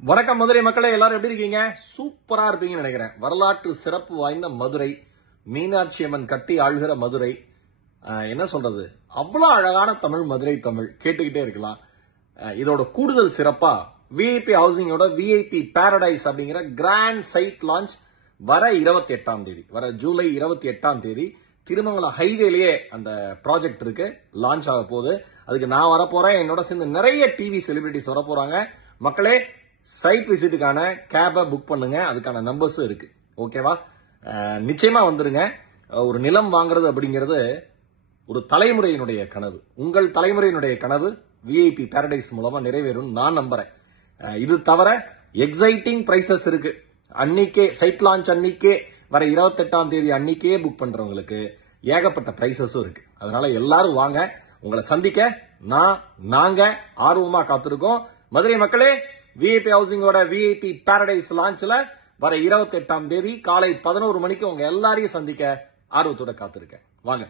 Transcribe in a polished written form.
வணக்கம் மதுரை மக்களே, எல்லாரும் எப்படி இருக்கீங்க? சூப்பரா இருப்பீங்கன்னு நினைக்கிறேன். வரலாற்று சிறப்பு வாய்ந்த மதுரை, மீனாட்சி அம்மன் கட்டி ஆள்கிற மதுரை. என்ன சொல்றது, அவ்வளவு அழகான தமிழ், மதுரை தமிழ் கேட்டுக்கிட்டே இருக்கலாம். இதோட கூடுதல் சிறப்பா விஐபி ஹவுசிங்கோட விஐபி பாரடைஸ் அப்படிங்கிற கிராண்ட் சைட் லான்ச் வர 28ஆம் தேதி, வர ஜூலை 28ஆம் தேதி திருமங்கலம் ஹைவேலயே அந்த ப்ராஜெக்ட் இருக்கு, லான்ச் ஆக போகுது. அதுக்கு நான் வரப்போறேன், என்னோட சேர்ந்து நிறைய டிவி செலிபிரிட்டிஸ் வர போறாங்க. மக்களே, சைட் விசிட்டுக்கான கேபை புக் பண்ணுங்க, அதுக்கான நம்பர்ஸும் இருக்கு. ஓகேவா? நிச்சயமா வந்துருங்க. ஒரு நிலம் வாங்குறது அப்படிங்கிறது ஒரு தலைமுறையினுடைய கனவு. உங்கள் தலைமுறையினுடைய கனவு விஐபி பாரடைஸ் மூலமா நிறைவேறும் நான் நம்புறேன். இது தவிர எக்ஸைட்டிங் பிரைசஸ் இருக்கு. அன்னைக்கே சைட் லான்ச் அன்னைக்கே, வர 28ஆம் தேதி அன்னைக்கே புக் பண்றவங்களுக்கு ஏகப்பட்ட பிரைசஸும் இருக்கு. அதனால எல்லாரும் வாங்க, உங்களை சந்திக்க நாங்க ஆர்வமா காத்திருக்கோம். மதுரை மக்களே, விஐபி ஹவுசிங்கோட விஐபி பாரடைஸ் லான்ச்ல வர 28ஆம் தேதி காலை 11 மணிக்கு உங்க எல்லாரையும் சந்திக்க ஆர்வத்தோட காத்திருக்கேன். வாங்க.